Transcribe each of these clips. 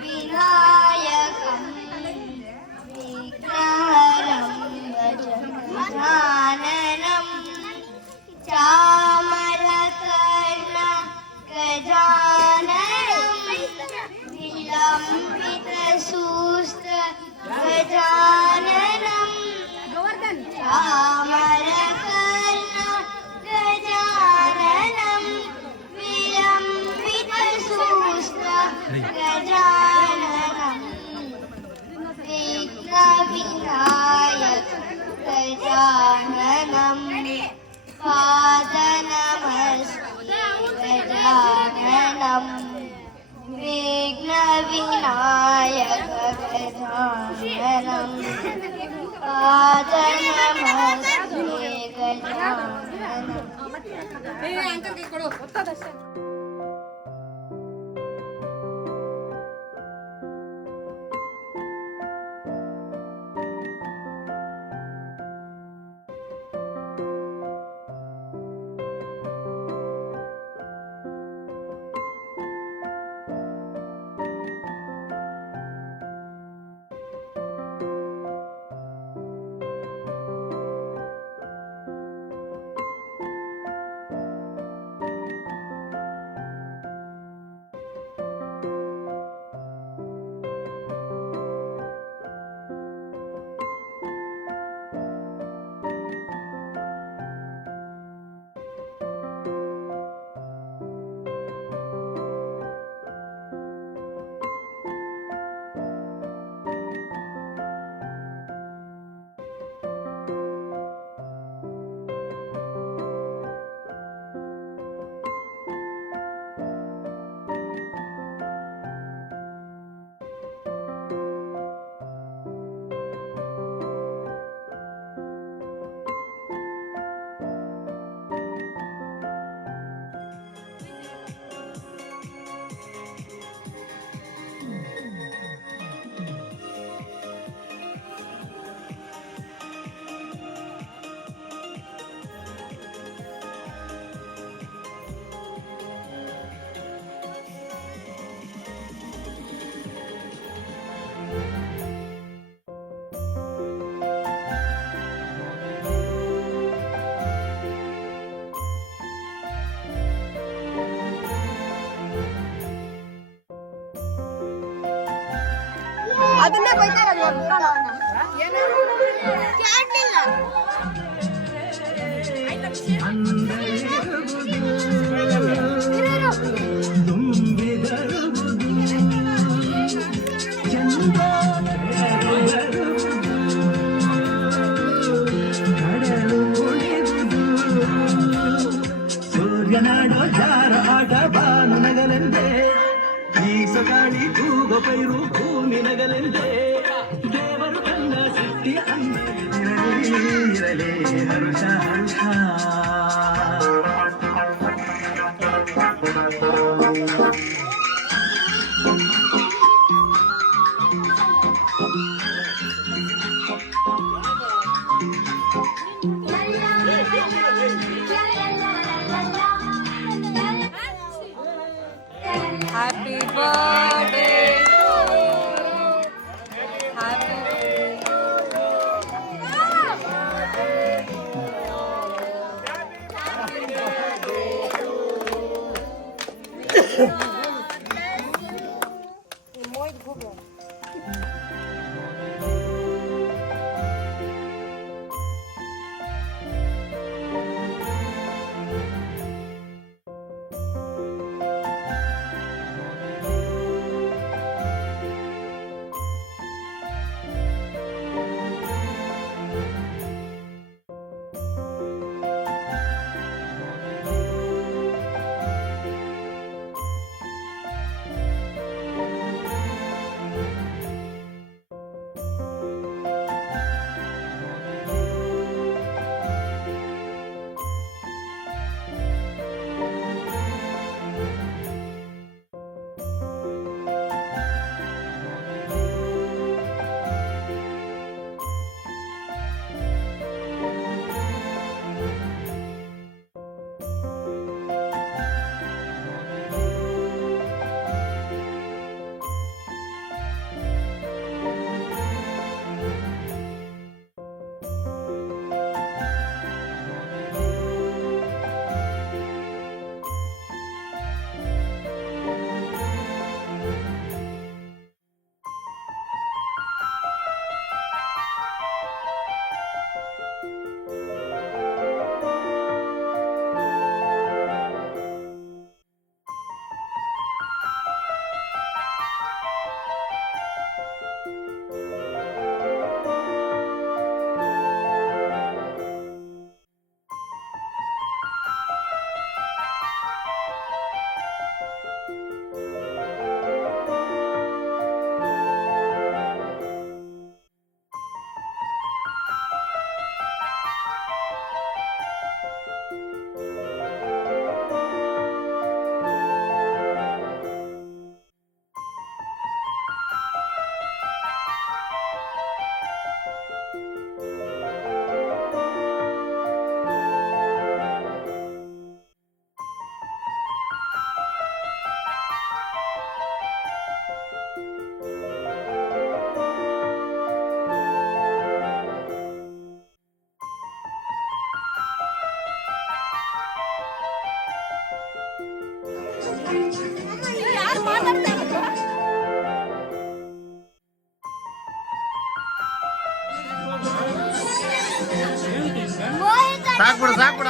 विनायकं विघ्नहरं गजाननं चामरकर्ण गजाननं विलम्बितसूस्त गजाननं चामरकर्ण गजाननं विलम्बितसूस्त गजाननं विघ्नविनायक गजाननं पादनमस्ते गजाननं विघ्नविनायक गजाननं पादनमस्ते गजाननं ಅದನ್ನೇ ಬೈತಾರಲ್ಲ ಕ್ಯಾಟಿಲ್ಲ ಸೂರ್ಯನಾಡೋ ಜಾರ ಆಟ ಬಾನು ನಗಲೆಂದೇ ಗಾಳಿ ಕೂಗೋ ಪೈರು ಭೂಮಿ ನಗಲೆಂದೇ ದೇವರು ಕಂಡ ಸೃಷ್ಟಿಯ ಅಂದ ಇರಲೇ ಹರುಷ ಹರುಷ Happy birthday to you. Happy ಸಾಕ್ಬಿಡ ಸಾಕ್ಬಿಡ.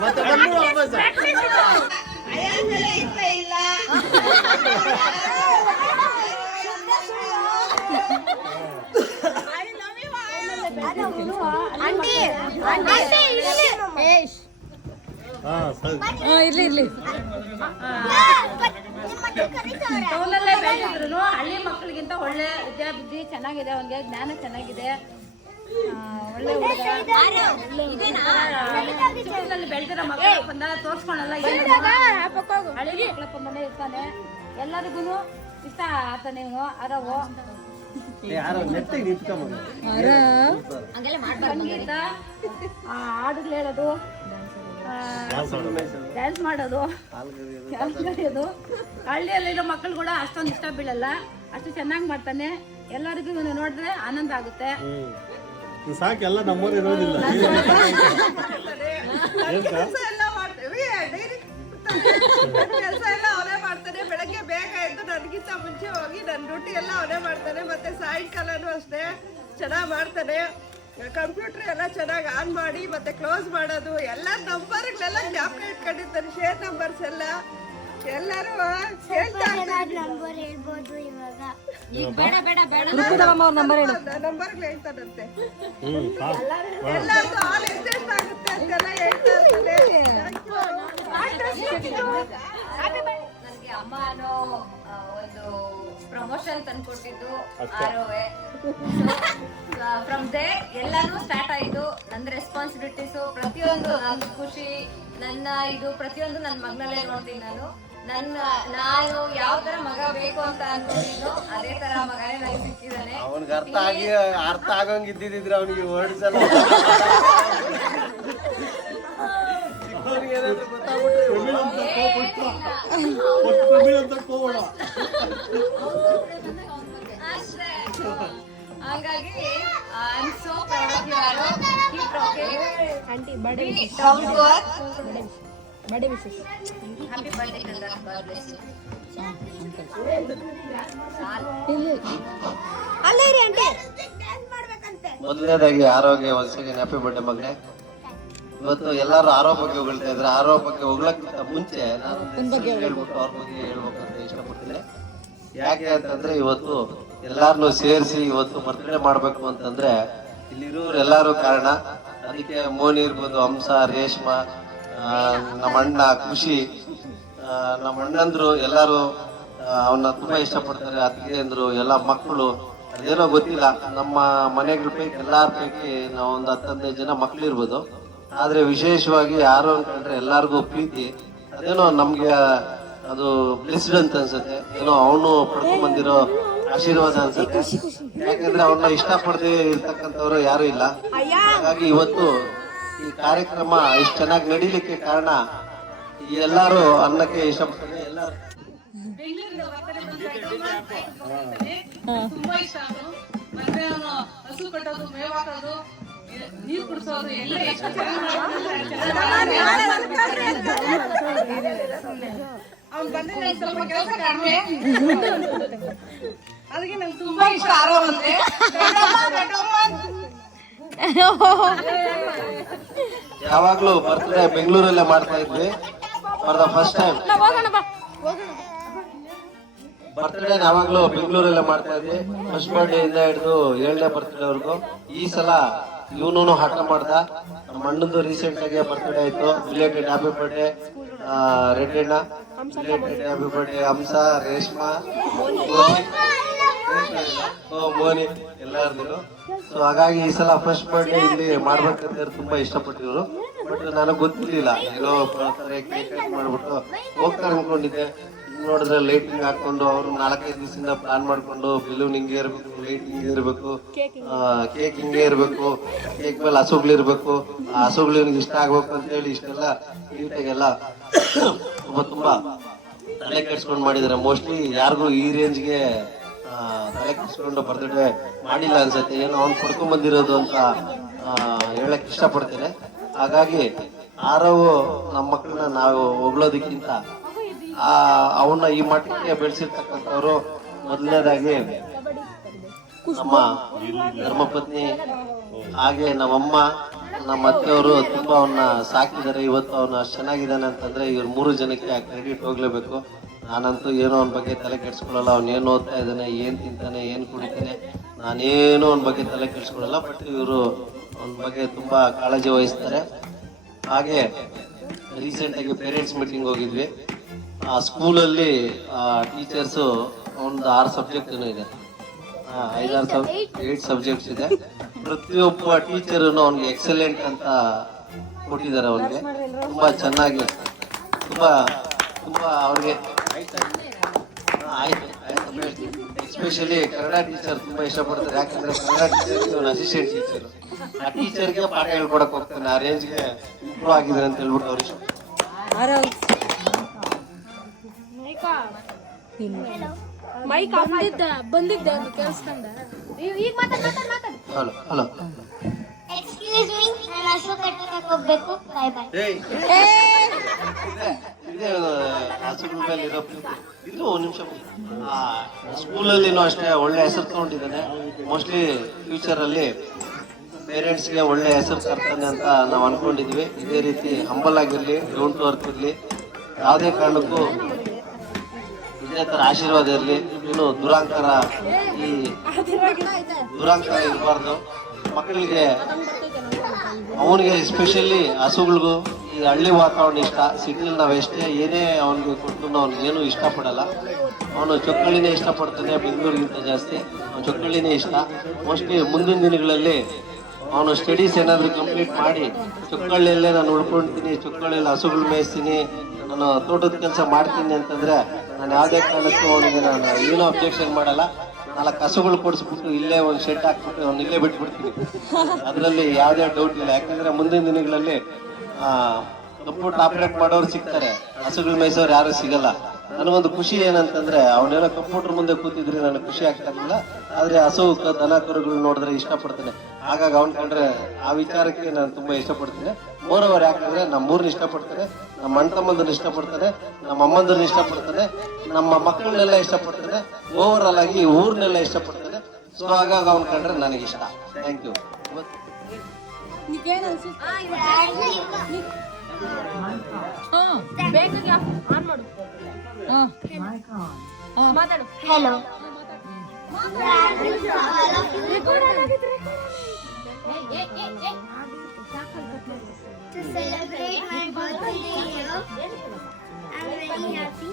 ಮತ್ತೆ ಬಂದು ವಾಪಸ್ ಇರ್ಲಿ ಇರ್ಲಿ. ಟೌನಲ್ಲೇ ಬೆಳೆದಿದ್ರು ಹಳ್ಳಿ ಮಕ್ಕಳಿಗಿಂತ ಒಳ್ಳೆ ವಿದ್ಯಾಬುದ್ಧಿ ಚೆನ್ನಾಗಿದೆ, ಅವನಿಗೆ ಜ್ಞಾನ ಚೆನ್ನಾಗಿದೆ, ಒಳ್ಳೆ ಹುಡುಗ. ಚಿಕ್ಕದಲ್ಲಿ ಬೆಳೆದಿರೋ ಮಕ್ಕಳಪ್ಪಂದ ತೋರ್ಸ್ಕೊಳಲ್ಲ, ಹಳ್ಳಿ ಮಕ್ಕಳಪ್ಪಂದನೇ ಇರ್ತಾನೆ, ಎಲ್ಲರಿಗೂ ಇಷ್ಟ ಆತಾನೆ ಇವನು. ಅರವು ಸಂಗೀತ, ಹಾಡುಗಳು ಹೇಳೋದು, ಡ್ಯಾನ್ಸ್ ಮಾಡೋದು, ಕಲಿಯೋದು. ಹಳ್ಳಿಯಲ್ಲಿರೋ ಮಕ್ಕಳು ಕೂಡ ಅಷ್ಟೊಂದು ಇಷ್ಟ ಬೀಳಲ್ಲ, ಅಷ್ಟು ಚೆನ್ನಾಗಿ ಮಾಡ್ತಾನೆ. ಎಲ್ಲರಿಗೂ ಇವನು ನೋಡಿದ್ರೆ ಆನಂದ ಆಗುತ್ತೆ. ಸಾಕೆಲ್ಲ ನಮ್ಮೂರು ಇರೋದಿಲ್ಲ. ಕೆಲಸ ಎಲ್ಲ ಅವನೇ ಮಾಡ್ತಾನೆ. ಬೆಳಗ್ಗೆ ಬೇಗ ಎದ್ದು ನನಗಿಂತ ಮುಂಚೆ ಹೋಗಿ ನನ್ನ ಡ್ಯೂಟಿ ಎಲ್ಲ ಅವನೇ ಮಾಡ್ತಾನೆ. ಮತ್ತೆ ಸಾಯಂಕಾಲನೂ ಅಷ್ಟೇ ಚೆನ್ನಾಗಿ ಮಾಡ್ತಾನೆ. ಕಂಪ್ಯೂಟರ್ ಎಲ್ಲ ಚೆನ್ನಾಗಿ ಆನ್ ಮಾಡಿ ಮತ್ತೆ ಕ್ಲೋಸ್ ಮಾಡೋದು ಎಲ್ಲ ನಂಬರ್ಗಳೆಲ್ಲ ಜ್ಞಾಪಕ ಇಟ್ಕೊಂಡಿರ್ತಾರೆ. ಶೇರ್ ನಂಬರ್ಸ್ ಎಲ್ಲ ಎಲ್ಲರೂ ನಂಬರ್ಗಳು ಹೇಳ್ತಾರಂತೆ. ಎಲ್ಲರೂ ಆಲ್ ಎಕ್ಸ್ಟೆಂಡ್ ಆಗುತ್ತೆ ಅಂತೆಲ್ಲ ಹೇಳ್ತಾ ನನಗೆ ಅಮ್ಮ ಅನ್ನೋ ಒಂದು ಪ್ರಮೋಷನ್ ತಂದ್ಕೊಟ್ಟಿದ್ದು ಆರೋವೆ. ಫ್ರಮ್ ದೇ ಎಲ್ಲಾನು ಸ್ಟಾರ್ಟ್ ಆಯ್ತು. ನನ್ನ ರೆಸ್ಪಾನ್ಸಿಬಿಲಿಟೀಸು ಪ್ರತಿಯೊಂದು, ನನ್ನ ಖುಷಿ, ನನ್ನ ಇದು ಪ್ರತಿಯೊಂದು ನನ್ನ ಮಗನಲ್ಲೇ ನೋಡ್ತೀನಿ ನಾನು ಯಾವ ತರ ಮಗ ಬೇಕು ಅಂತ ಅನ್ಕೊಂಡಿದ್ದು ಅದೇ ತರ ಮಗನೇ ನನಗೆ ಸಿಕ್ಕಿದ್ದಾನೆ. ಅವನಿಗೆ ಅರ್ಥ ಆಗಂಗ್ ಇದ್ದಿದ್ರೆ ಅವನಿಗೆ ವರ್ಡ್ಸ್ ಎಲ್ಲ ಹಾಗಾಗಿ I am so proud of you ಆರೋ. Keep rocking aunty. Birthday wish. Birthday wish. Happy birthday congrats. God bless you. ಅಲ್ಲೇ ರೀ ಆಂಟಿ. ಮೊದಲನೇದಾಗಿ ಆರೋಗ್ಯ ಒಂದ್ಸರಿ ಹ್ಯಾಪಿ ಬರ್ಡೇ ಮಗನೇ. ಇವತ್ತು ಎಲ್ಲರೂ ಆರೋಗ್ಯಕ್ಕೆ ಹೊಗಳ್ತಾ ಇದ್ರೆ ಆರೋಗ್ಯಕ್ಕೆ ಹೊಗಳಕ್ಕಿಂತ ಮುಂಚೆ ನಾನು ಹೇಳ್ಬಿಟ್ಟು ಅವ್ರ ಬಗ್ಗೆ ಹೇಳ್ಬೇಕಂತ ಇಷ್ಟಪಡ್ತೀನಿ. ಯಾಕೆ ಅಂತಂದ್ರೆ ಇವತ್ತು ಎಲ್ಲಾರನ್ನು ಸೇರಿಸಿ ಇವತ್ತು ಬರ್ತಡೇ ಮಾಡ್ಬೇಕು ಅಂತಂದ್ರೆ ಇಲ್ಲಿರೋರು ಎಲ್ಲಾರು ಕಾರಣ. ಅದಕ್ಕೆ ಮೋನಿ ಇರ್ಬೋದು, ಹಂಸ, ರೇಷ್ಮಾ, ನಮ್ಮ ಅಣ್ಣ ಖುಷಿ, ನಮ್ಮ ಅಣ್ಣಂದ್ರು ಎಲ್ಲಾರು ಅವನ್ನ ತುಂಬಾ ಇಷ್ಟಪಡ್ತಾರೆ. ಅತ್ತಿಗೆ ಅಂದ್ರು, ಎಲ್ಲ ಮಕ್ಕಳು, ಅದೇನೋ ಗೊತ್ತಿಲ್ಲ, ನಮ್ಮ ಮನೆಗಳ ಪೈಕಿ ಎಲ್ಲಾರ ಪೈಕಿ ನಾವು ಒಂದು 10-15 ಜನ ಮಕ್ಳು ಇರ್ಬೋದು. ಆದ್ರೆ ವಿಶೇಷವಾಗಿ ಯಾರು ಅಂತಂದ್ರೆ ಎಲ್ಲಾರ್ಗು ಪ್ರೀತಿ. ಅದೇನೋ ನಮ್ಗೆ ಅದು ಬ್ಲೆಸ್ಡ್ ಅಂತ ಅನ್ಸುತ್ತೆ. ಏನೋ ಅವನು ಪಡ್ಕೊಂಡ್ ಬಂದಿರೋ ಆಶೀರ್ವಾದ ಅನ್ಸುತ್ತೆ. ಯಾಕಂದ್ರೆ ಅವನ್ನ ಇಷ್ಟಪಡದೆ ಇರ್ತಕ್ಕಂಥವ್ರು ಯಾರು ಇಲ್ಲ. ಹಾಗಾಗಿ ಇವತ್ತು ಈ ಕಾರ್ಯಕ್ರಮ ಇಷ್ಟು ಚೆನ್ನಾಗಿ ನಡೀಲಿಕ್ಕೆ ಕಾರಣ ಎಲ್ಲಾರು ಅನ್ನಕ್ಕೆ ಇಷ್ಟಪಡ್ತಾರೆ. ಎಲ್ಲಾರು ತುಂಬಾ ಇಷ್ಟ. ಮತ್ತೆ ಅವನು ಹಸು ಕಟ್ಟೋದು, ಮೇವು ಹಾಕೋದು, ನೀರು ಕುಡಿಸೋದು ಎಲ್ಲ ಎಷ್ಟು ಅವ್ನು ಬಂದಿದ್ದ ಸ್ವಲ್ಪ ಕೆಲಸ ಕಡಿಮೆ. ಅದಕ್ಕೆ ನಂಗೆ ತುಂಬಾ ಇಷ್ಟ ಆರಾಮ್ ಅಂದ್ರೆ. ಯಾವಾಗ್ಲೂ ಬರ್ತ್ಡೇ ಬೆಂಗಳೂರಲ್ಲೇ ಮಾಡ್ತಾ ಇದ್ವಿ for the first time. Birthday ಯಾವಾಗ್ಲೂ ಬೆಂಗಳೂರಲ್ಲೇ ಮಾಡ್ತಾ ಇದ್ವಿ. ಫಸ್ಟ್ ಬರ್ಡೇ ಇಂದ ಹಿಡಿದು 7ನೇ ಬರ್ತ್ಡೇ ವರ್ಗು. ಈ ಸಲ ಇವನು ಹಠ ಮಾಡ್ದ. ನಮ್ಮ ಅಣ್ಣಂದು ರೀಸೆಂಟ್ ಆಗಿ ಬರ್ತ್ಡೇ ಆಯ್ತು. ರಿಲೇಟೆಡ್ ಹ್ಯಾಪಿ ಬರ್ಡೇ ರೆಡ್ಡಿಣ್ಣ, belated happy birthday Hamsa, Reshma, Moni ಎಲ್ಲಾರ್ದು. ಸೊ ಹಾಗಾಗಿ ಈ ಸಲ ಫಸ್ಟ್ ಬರ್ಡೇ ಇಲ್ಲಿ ಮಾಡ್ಬೇಕಂತ ತುಂಬಾ ಇಷ್ಟಪಟ್ಟಿದ್ರು. ಬಟ್ ನನಗೆ ಗೊತ್ತಿರ್ಲಿಲ್ಲ, ಏನೋ ಕೇಕ್ ಮಾಡ್ಬಿಟ್ಟು ಹೋಗ್ತಾರೆ ಅನ್ಕೊಂಡಿದ್ದೆ. ನೋಡಿದ್ರೆ ಲೈಟಿಂಗ್ ಹಾಕೊಂಡು ಅವ್ರು 4-5 ದಿವಸದಿಂದ ಪ್ಲಾನ್ ಮಾಡ್ಕೊಂಡು ಬೆಲೂನ್ ಹಿಂಗೆ ಇರ್ಬೇಕು, ಲೈಟ್ ಹಿಂಗೆ ಇರ್ಬೇಕು, ಕೇಕ್ ಹಿಂಗೆ ಇರ್ಬೇಕು, ಕೇಕ್ ಮೇಲೆ ಹಸುಗಳಿರ್ಬೇಕು, ಆ ಹಸುಗಳು ಇವ್ನಿಗೆ ಇಷ್ಟ ಆಗ್ಬೇಕು ಅಂತ ಹೇಳಿ ಇಷ್ಟೆಲ್ಲ ನೀಟಾಗೆಲ್ಲ ತುಂಬಾ ತಲೆ ಕೆಡ್ಸ್ಕೊಂಡು ಮಾಡಿದ್ದಾರೆ. ಮೋಸ್ಟ್ಲಿ ಯಾರಿಗೂ ಈ ರೇಂಜ್ಗೆ ತಲೆ ಕೆಡ್ಸ್ಕೊಂಡು ಬರ್ತ್ಡೇ ಮಾಡಿಲ್ಲ ಅನ್ಸತ್ತೆ. ಏನೋ ಅವ್ನು ಪಡ್ಕೊಂಡ್ ಬಂದಿರೋದು ಅಂತ ಹೇಳಕ್ ಇಷ್ಟಪಡ್ತೇನೆ. ಹಾಗಾಗಿ ಆರವು ನಮ್ಮ ಮಕ್ಕಳನ್ನ ನಾವು ಹೊಗಳೋದಕ್ಕಿಂತ ಅವನ್ನ ಈ ಮಟ್ಟಕ್ಕೆ ಬೆಳೆಸಿರ್ತಕ್ಕಂಥವ್ರು ಮೊದಲನೇದಾಗಿ ನಮ್ಮ ಧರ್ಮಪತ್ನಿ, ಹಾಗೆ ನಮ್ಮಮ್ಮ, ನಮ್ಮ ಅತ್ತೆಯವರು ತುಂಬಾ ಅವನ್ನ ಸಾಕಿದ್ದಾರೆ. ಇವತ್ತು ಅವನ್ನ ಅಷ್ಟು ಚೆನ್ನಾಗಿದ್ದಾನೆ ಅಂತಂದ್ರೆ ಇವ್ರ 3 ಜನಕ್ಕೆ ಕ್ರೆಡಿಟ್ ಹೋಗ್ಲೇಬೇಕು. ನಾನಂತೂ ಏನೋ ಅವನ ಬಗ್ಗೆ ತಲೆ ಕೆಡ್ಸ್ಕೊಳ್ಳಲ್ಲ. ಅವ್ನು ಏನು ಓದ್ತಾ ಇದ್ದಾನೆ, ಏನ್ ತಿಂತಾನೆ, ಏನ್ ಕುಡಿತಾನೆ, ನಾನೇನು ಅವನ ಬಗ್ಗೆ ತಲೆ ಕೆಡ್ಸ್ಕೊಳ್ಳಲ್ಲ. ಬಟ್ ಇವರು ಅವನ ಬಗ್ಗೆ ತುಂಬಾ ಕಾಳಜಿ ವಹಿಸ್ತಾರೆ. ಹಾಗೆ ರೀಸೆಂಟ್ ಆಗಿ ಪೇರೆಂಟ್ಸ್ ಮೀಟಿಂಗ್ ಹೋಗಿದ್ವಿ. ಆ ಸ್ಕೂಲಲ್ಲಿ ಟೀಚರ್ಸು ಒಂದು 6 ಸಬ್ಜೆಕ್ಟ್ ಇದೆ, 8 ಸಬ್ಜೆಕ್ಟ್ಸ್ ಇದೆ. ಪ್ರತಿಯೊಬ್ಬ ಟೀಚರ್ನು ಅವ್ನಿಗೆ ಎಕ್ಸಲೆಂಟ್ ಅಂತ ಕೊಟ್ಟಿದ್ದಾರೆ. ಅವ್ನಿಗೆ ತುಂಬಾ ಚೆನ್ನಾಗಿ ತುಂಬಾ ಅವ್ರಿಗೆ ಆಯ್ತು. ಎಸ್ಪೆಷಲಿ ಕನ್ನಡ ಟೀಚರ್ ತುಂಬಾ ಇಷ್ಟಪಡ್ತಾರೆ. ಯಾಕಂದ್ರೆ ಕನ್ನಡ ಟೀಚರ್ ಅಸಿಸ್ಟೆಂಟ್ ಟೀಚರ್, ಆ ಟೀಚರ್ಗೆ ಪಾಠ ಹೇಳ್ಕೊಡಕ್ ಹೋಗ್ತಾನೆ. ಆ ರೇಂಜ್ಗೆ ಇಂಪ್ರೂವ್ ಆಗಿದ್ದಾರೆ ಅಂತ ಹೇಳ್ಬಿಟ್ಟು ಅವ್ರು ಇಷ್ಟ. ಮೈಕ್ ಬಂದಿದ್ದೆ ಕೇಳಿಸ್ಕೊಂಡ. ಈಗ ಮಾತಾಡ್. ಹಲೋ ಎಕ್ಸ್ಕ್ಯೂಸ್ ಮೀ, ನಾನು ಹಸು ಕಟ್ಟಕ್ಕೆ ಹೋಗ್ಬೇಕು. ಬಾಯ್ ಬಾಯ್. ಇದೇ ಹಸುಗಳ ಮೇಲೆ ಇರೋ ಇದು 1 ನಿಮಿಷ. ಸ್ಕೂಲಲ್ಲಿನೂ ಅಷ್ಟೇ ಒಳ್ಳೆ ಹೆಸರು ತಗೊಂಡಿದ್ದಾನೆ. ಮೋಸ್ಟ್ಲಿ ಫ್ಯೂಚರ್ ಅಲ್ಲಿ ಪೇರೆಂಟ್ಸ್ಗೆ ಒಳ್ಳೆ ಹೆಸರು ತರ್ತಾನೆ ಅಂತ ನಾವು ಅನ್ಕೊಂಡಿದ್ವಿ. ಇದೇ ರೀತಿ ಹಂಬಲ್ ಆಗಿರ್ಲಿ, ಡೌನ್ ಟು ಅರ್ತ್ ಇರ್ಲಿ, ಯಾವುದೇ ಕಾರಣಕ್ಕೂ ಇದೇ ತರ ಆಶೀರ್ವಾದ ಇರಲಿ. ಇನ್ನು ದುರಾಂಕಾರ ಇರಬಾರ್ದು. ಮಕ್ಕಳಿಗೆ ಅವನಿಗೆ ಎಸ್ಪೆಷಲಿ ಹಸುಗಳಿಗೂ ಈ ಹಳ್ಳಿ ವಾತಾವರಣ ಇಷ್ಟ. ಸಿಟಿಲಿ ನಾವು ಎಷ್ಟೇ ಏನೇ ಅವನಿಗೆ ಕೊಟ್ಟು ಅವ್ನಿಗೆ ಏನು ಇಷ್ಟಪಡಲ್ಲ. ಅವನು ಚೊಕ್ಕಳಿನೇ ಇಷ್ಟಪಡ್ತಾನೆ, ಬೆಂಗಳೂರಿಗಿಂತ ಜಾಸ್ತಿ ಅವನು ಚೊಕ್ಕಳಿನೇ ಇಷ್ಟ. ಮೋಸ್ಟ್ಲಿ ಮುಂದಿನ ದಿನಗಳಲ್ಲಿ ಅವನು ಸ್ಟಡೀಸ್ ಏನಾದರೂ ಕಂಪ್ಲೀಟ್ ಮಾಡಿ ಚೊಕ್ಕಳ್ಳಿಯಲ್ಲೇ ನಾನು ಉಳ್ಕೊಳ್ತೀನಿ, ಚೊಕ್ಕಳ್ಳಿಯಲ್ಲಿ ಹಸುಗಳು ಮೇಯಿಸ್ತೀನಿ, ನಾನು ತೋಟದ ಕೆಲಸ ಮಾಡ್ತೀನಿ ಅಂತಂದ್ರೆ ನಾನು ಯಾವುದೇ ಕಾರಣಕ್ಕೂ ಅವನಿಗೆ ನಾನು ಏನೂ ಅಬ್ಜೆಕ್ಷನ್ ಮಾಡಲ್ಲ. 4 ಹಸುಗಳು ಕೊಡಿಸ್ಬಿಟ್ಟು ಇಲ್ಲೇ ಒಂದು ಶೆಡ್ ಹಾಕ್ಬಿಟ್ಟು ಅವ್ನು ಇಲ್ಲೇ ಬಿಟ್ಬಿಡ್ತೀನಿ. ಅದರಲ್ಲಿ ಯಾವುದೇ ಡೌಟ್ ಇಲ್ಲ. ಯಾಕಂದ್ರೆ ಮುಂದಿನ ದಿನಗಳಲ್ಲಿ ಕಂಪ್ಯೂಟರ್ ಆಪರೇಟ್ ಮಾಡೋರು ಸಿಗ್ತಾರೆ, ಹಸುಗಳು ಮೇಯಿಸೋರು ಯಾರು ಸಿಗಲ್ಲ. ನನಗೊಂದು ಖುಷಿ ಏನಂತಂದ್ರೆ ಅವನೇನೋ ಕಂಪ್ಯೂಟರ್ ಮುಂದೆ ಕೂತಿದ್ರೆ ನನಗೆ ಖುಷಿ ಆಗ್ತಾ ಇರಲಿಲ್ಲ. ಆದ್ರೆ ಹಸು ದನ ಕರುಗಳು ನೋಡಿದ್ರೆ ಇಷ್ಟಪಡ್ತೇನೆ. ಹಾಗಾಗಿ ಅವ್ನು ಕಂಡ್ರೆ ಆ ವಿಚಾರಕ್ಕೆ ನಾನು ತುಂಬಾ ಇಷ್ಟಪಡ್ತೇನೆ. ಮೋರವರು ಯಾಕಂದ್ರೆ ನಮ್ಮ ಊರನ್ನ ಇಷ್ಟಪಡ್ತಾರೆ, ನಮ್ಮ ಅಣ್ಣ ತಮ್ಮಂದನ್ನ ಇಷ್ಟಪಡ್ತಾರೆ, ನಮ್ಮ ಅಮ್ಮಂದನ್ನ ಇಷ್ಟಪಡ್ತಾರೆ, ನಮ್ಮ ಮಕ್ಕಳನ್ನೆಲ್ಲ ಇಷ್ಟಪಡ್ತಾರೆ, ಓವರ್ ಆಲ್ ಆಗಿ ಊರ್ನೆಲ್ಲ ಇಷ್ಟಪಡ್ತಾರೆ. ಸೊ ಹಾಗಾಗಿ ಅವ್ನು ಕಂಡ್ರೆ ನನಗೆ ಇಷ್ಟ. Thank you. Hello. To celebrate my birthday here, I'm very happy.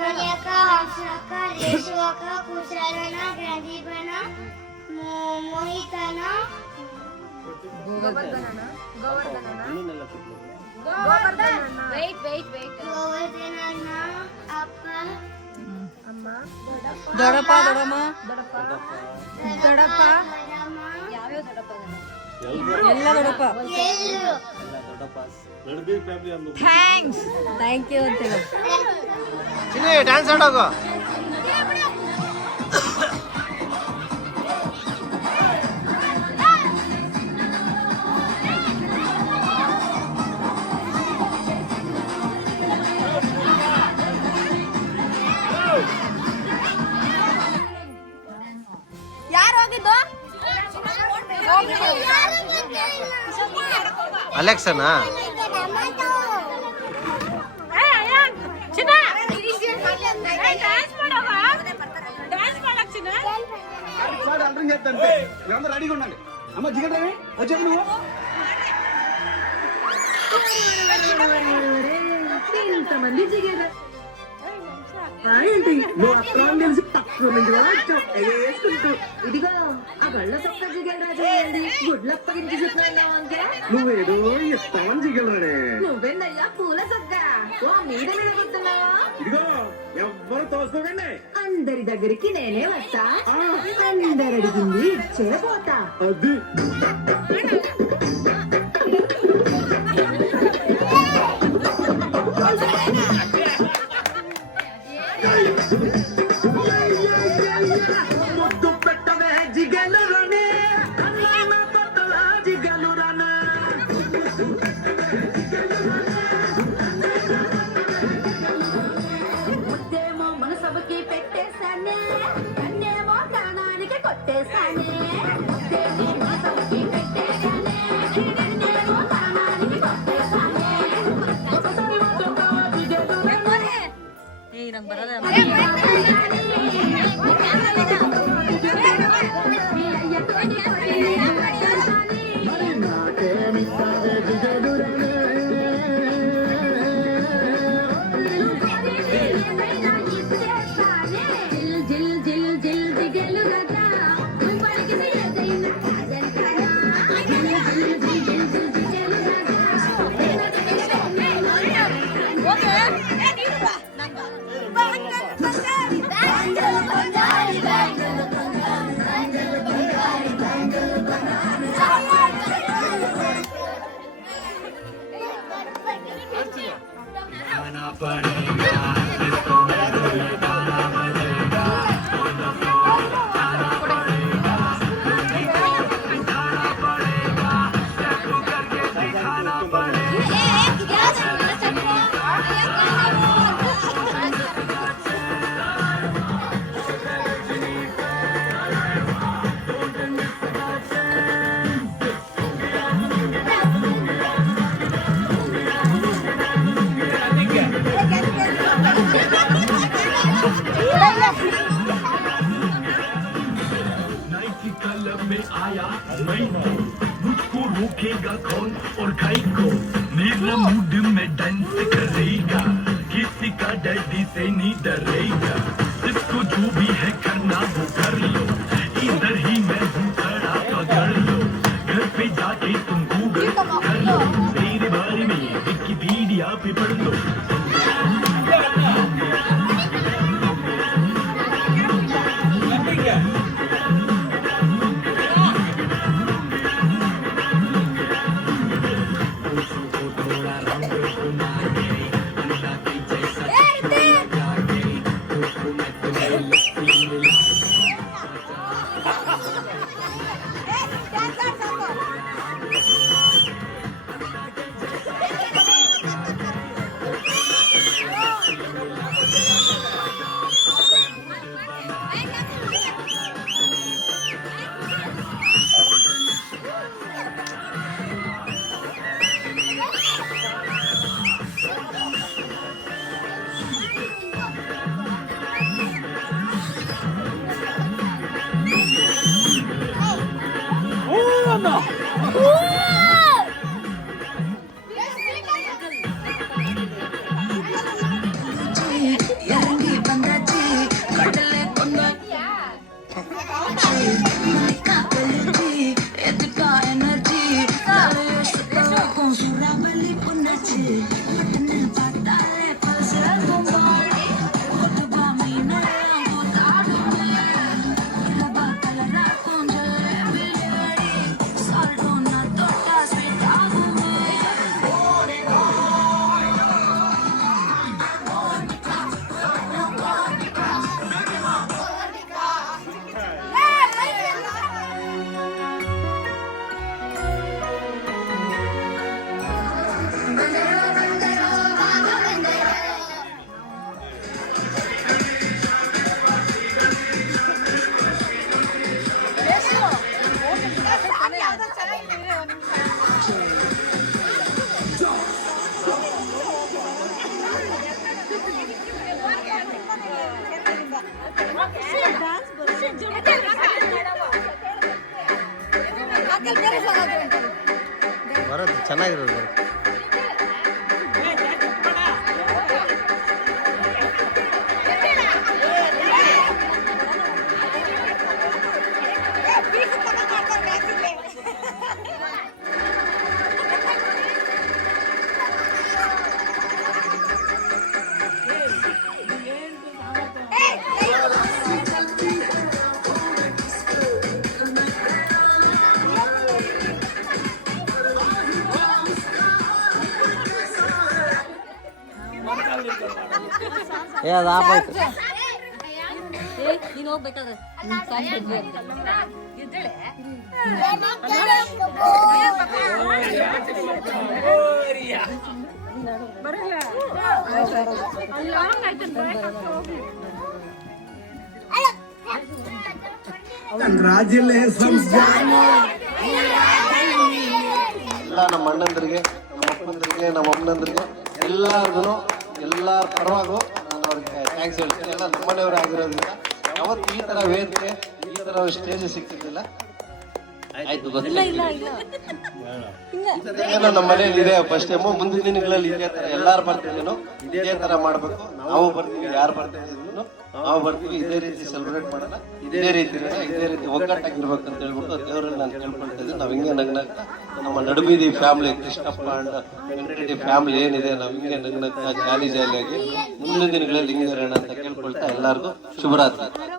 Maniaka, Hamsaka, Reshwaka, Kusharana, Grandibana, Mohitana, Govardhanana. Wait. Govardhanana, Appa, Amma, Dodappa, ಯಾವ್ಯಾವ ದೊಡ್ಡಪ್ಪ? ಎಲ್ಲ ದೊಡ್ಡಪ್ಪ. ಥ್ಯಾಂಕ್ಸ್, ಥ್ಯಾಂಕ್ ಯು ಅಂತ ಹೇಳಿ ಡ್ಯಾನ್ಸ್ ಆಡೋಗು. ಯಾರು ಹೋಗಿದ್ದು? ಅಲೆಕ್ಸನಾ? ಚಿನ್ನ చేద్దంటే మీరందరూ రెడీగా ఉండండి. అమ్మ జిగేంద్రవి వచ్చేది నువ్వు ఇంతమంది జిగేదా ఏంటి నువ్వు అక్కడ తెలిసి పక్కన నుంచి కూడా వచ్చావు వేసుకుంటూ. ఇదిగో ఆ గళ్ళ సొక్క జిగేదా చేయండి గుడ్లప్పగించి చెప్పినావు అంతే నువ్వేదో ఇస్తామని జిగలరాడే. నువ్వేందయ్యా పూల సొక్క ఓ మీద మీద కూర్చున్నావా ఇదిగో ఎవ్వరు తోసుకోకండి. అందరి దగ్గరికి నేనే వస్తా అందరు అడిగింది ఇచ్చేపోతా అది ముద్దు పెట్టవే జిగలురానే అన్న తొట్టల జిగలురానే. ముద్దేమో మన సభకి పెట్టేశానే కన్నేమో ప్రాణానికి కొట్టేశానే ముద్దేమో మన సభకి పెట్టేశానే కన్నేమో ప్రాణానికి కొట్టేశానే ఒకసారి మాత్రం జిగలురానే. మరి నాకేమిస్తావే జిగలురానే. జిల్ జిల్ జిల్ జిల్ జిగేలు గదా నువ్వు పలికితే ఏదైనా కాదంటానా జిల్ జిల్ జిల్ జిల్ జిల్ జిగేలు में आया मैं तो मुझको रोकेगा कौन और खाई को मेरा मूड में डांस करेगा किसी का डैडी से नहीं डरेगा इसको जो भी है करना वो कर लो इधर ही मैं हूँ खड़ा पकड़ लो घर पे जाके तुम गूगल कर लो मेरे बारे में विकिपीडिया पे पढ़ लो ನೀನು ಹೋಗ್ಬೇಕಾದ್ರೆ ಇದ್ದೇಳೆ ರಾಜಿಲೆ ಎಲ್ಲ ನಮ್ಮ ಅಣ್ಣಂದ್ರಿಗೆ, ನಮ್ಮ ಅಪ್ಪಂದ್ರಿಗೆ, ನಮ್ಮ ಅಮ್ಮನಂದ್ರಿಗೆ ಎಲ್ಲಾರ್ಗು ಎಲ್ಲಾರ ಪರವಾಗೂ ನಾನು ಅವ್ರಿಗೆ ಥ್ಯಾಂಕ್ಸ್ ಹೇಳ್ತೀನಿ. ಎಲ್ಲ ನಮ್ಮನೆಯವರು ಆಗಿರೋದ್ರಿಂದ ಯಾವತ್ತು ಈ ತರ ವೇದಿಕೆ, ಈ ತರ ಸ್ಟೇಜ್ ಸಿಕ್ತಿದ್ದಿಲ್ಲ. ಆಯ್ತು ಗೊತ್ತಿಲ್ಲ, ಏನೋ ನಮ್ಮ ಮನೇಲಿ ಇದೆ ಫಸ್ಟ್ ಟೈಮು. ಮುಂದಿನ ದಿನಗಳಲ್ಲಿ ಇದೇ ತರ ಎಲ್ಲಾರು ಬರ್ತಿದ್ದೀನೋ ಇದೇ ತರ ಮಾಡ್ಬೇಕು. ನಾವು ಬರ್ತೀವಿ, ಯಾರು ಬರ್ತಿದ್ದೀನೋ ನಾವು ಬರ್ತೀವಿ. ಇದೇ ರೀತಿ ಸೆಲೆಬ್ರೇಟ್ ಮಾಡೋಣ, ಇದೇ ರೀತಿ ಒಗ್ಗಟ್ಟಾಗಿರ್ಬೇಕು ಅಂತ ಹೇಳ್ಬಿಟ್ಟು ದೇವರಲ್ಲಿ ನಾನು ಕೇಳ್ಕೊಳ್ತಿದ್ದೆ. ನಾವ್ ಹಿಂಗೆ ನಗ್ನಗ್ತಾ ನಮ್ಮ ನಡುಬೀದಿ family, Krishnappa and Venkatareddy family ಏನಿದೆ, ನಾವ್ ಹಿಂಗೆ ನಗ್ನಗ್ತಾ ಜಾಲಿಯಾಗಿ ಮುಂದಿನ ದಿನಗಳಲ್ಲಿ ಹಿಂಗೆ ಇರೋಣ ಅಂತ ಕೇಳ್ಕೊಳ್ತಾ ಎಲ್ಲರಿಗೂ ಶುಭರಾತ್ರಿ.